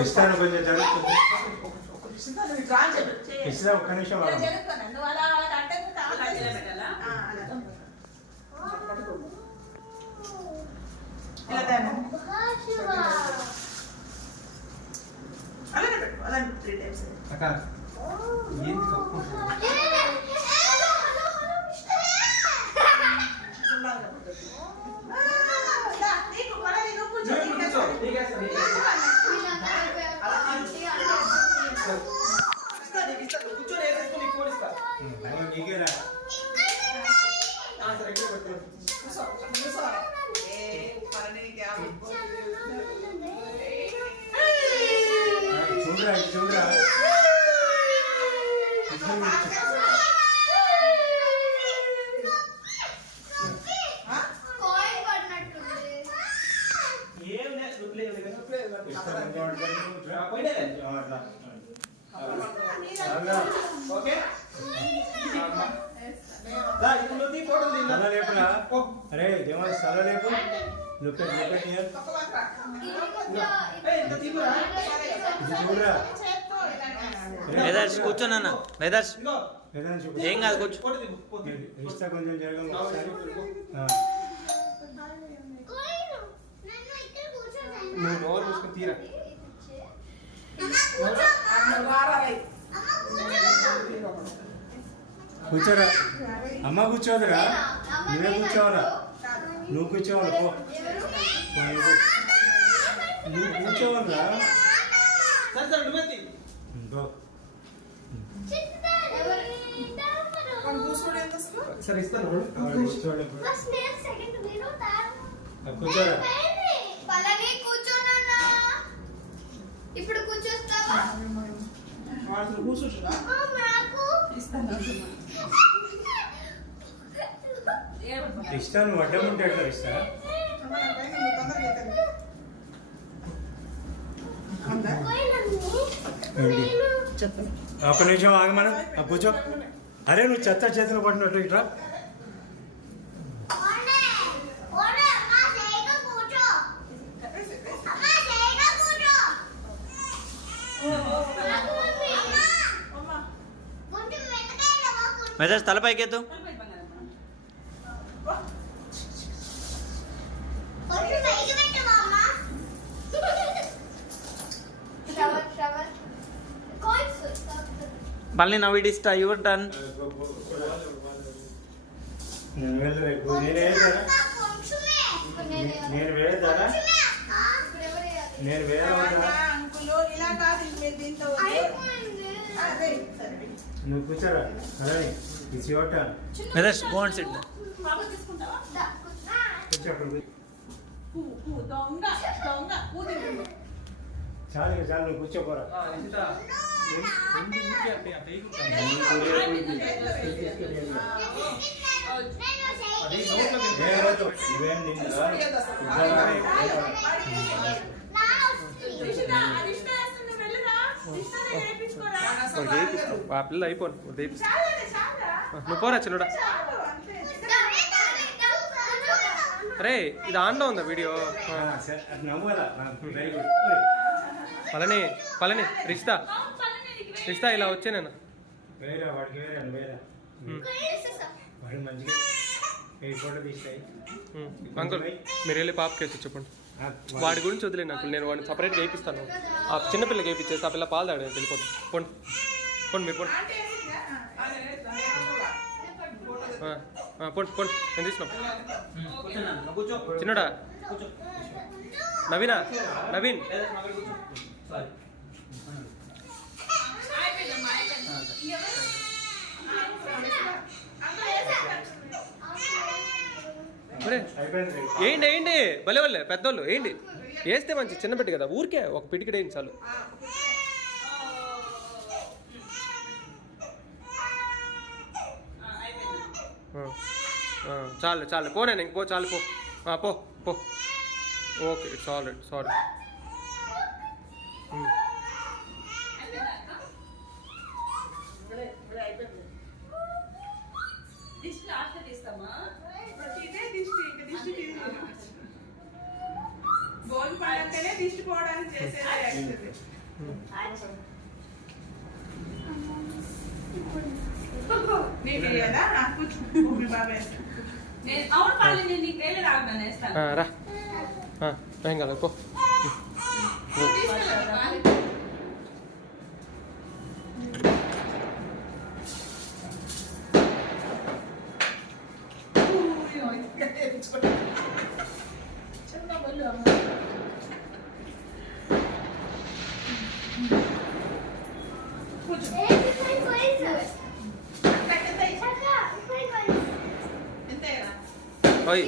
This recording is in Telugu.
ఇస్తాను కొంచెం జరుగుతుంది ఇస్తా ఒక్క నిమిషం చూడరా చూడరా అరే దేవా స్థలం లేపు వేదర్శ్ కూర్చోనన్నా వేదర్శ్ ఏం కాదు కూర్చో ఇస్తా కొంచెం జరగదు నువ్వు నోరు మూసుకొని తీరా కూర్చోరా అమ్మ కూర్చోదురా నువ్వే కూర్చోవాలా నువ్వు కూర్చోవాలి పో నువ్వు కూర్చోవాలరా సరే ఇస్తాను కూర్చోరా ఇప్పుడు కూర్చోస్తావా కూర్చోరా ఇస్తాను అడ్డం ఉంటే ఎట్లా ఇస్తా ఒక నిమిషం ఆగమను కూర్చో అరే నువ్వు చెత్త చేతులు పడినట్టు ఇట్రా మెసేజ్ తలపైకి ఎత్తు మళ్ళీ now it is your turn నేను వేయదా నేను వేయదా నువ్వు కూర్చోరా అదే it's your turn message go and SIT చాలు చాలు నువ్వు కూర్చోపోరా ఆ పిల్ల అయిపోను నువ్వు పోరా చెల్లుడా అరే ఇది ఆన్లో ఉందా వీడియో పలని పలని రిష్తా ఇలా వచ్చే నేను వేరా వాడికి వేరా వాడు మంచిగా ఫోటో తీస్తాయి అంకుల్ మీరు వెళ్ళి పాపకి వచ్చి చెప్పండి వాడి గురించి వదిలేండి అంకుల్ నేను వాడిని సపరేట్గా వేయిస్తాను ఆ చిన్నపిల్లకి వేయించేసి ఆ పిల్ల పాలు తాడని వెళ్ళిపోతుంది పోండి పోండి మీరు పోండి పోండి పోండి నేను తీసుకున్నాం చిన్నడా నవీనా నవీన్ ఏంటి ఏంటి భలే వాళ్ళే పెద్దోళ్ళు ఏంటి వేస్తే మంచి చిన్న పెట్టి కదా ఊరికే ఒక పిటికెట్ వేయండి చాలు చాలు చాలు పోనే ఇంక పో చాలు పో పో పో okay it's all right sorry Bhogi పండుగనే దిష్టి పోవడానికి చేసేది అవును పాలి నేను నీకు వేరే రాగానే వేస్తాను రా ఏం కాదు పో ఓయ్